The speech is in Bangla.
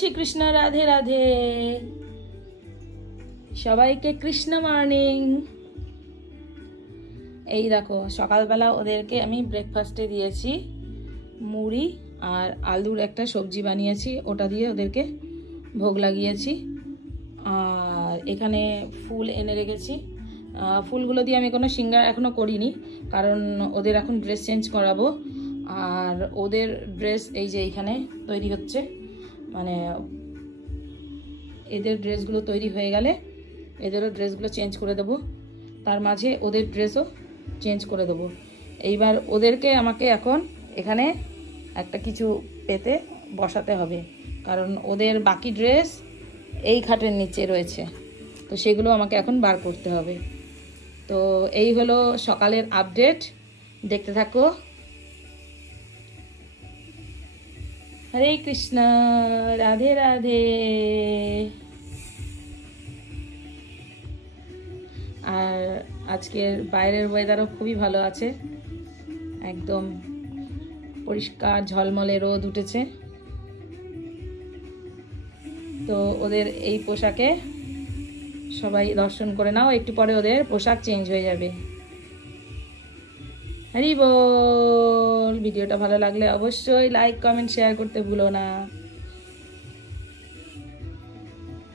শ্রীকৃষ্ণ, রাধে রাধে। সবাইকে কৃষ্ণ মর্নিং। এই দেখো সকালবেলা ওদেরকে আমি ব্রেকফাস্টে দিয়েছি মুড়ি আর আলুর একটা সবজি বানিয়েছি, ওটা দিয়ে ওদেরকে ভোগ লাগিয়েছি। আর এখানে ফুল এনে রেখেছি, ফুলগুলো দিয়ে আমি কোনো সিঙ্গার এখনও করিনি, কারণ ওদের এখন ড্রেস চেঞ্জ করাবো। আর ওদের ড্রেস এই যে এইখানে তৈরি হচ্ছে, মানে এদের ড্রেসগুলো তৈরি হয়ে গেলে এদেরও ড্রেসগুলো চেঞ্জ করে দেবো, তার মাঝে ওদের ড্রেসও চেঞ্জ করে দেবো। এইবার ওদেরকে আমাকে এখন এখানে একটা কিছু পেতে বসাতে হবে, কারণ ওদের বাকি ড্রেস এই খাটের নিচে রয়েছে, তো সেগুলো আমাকে এখন বার করতে হবে। তো এই হলো সকালের আপডেট, দেখতে থাকো। হরে কৃষ্ণ, রাধে রাধে। আর আজকের বাইরের ওয়েদারও খুবই ভালো আছে, একদম পরিষ্কার ঝলমলে রোদ উঠেছে। তো ওদের এই পোশাকে সবাই দর্শন করে নাও, একটু পরে ওদের পোশাক চেঞ্জ হয়ে যাবে। হরি বল। ভিডিওটা ভালো লাগলে অবশ্যই লাইক কমেন্ট শেয়ার করতে ভুলো না।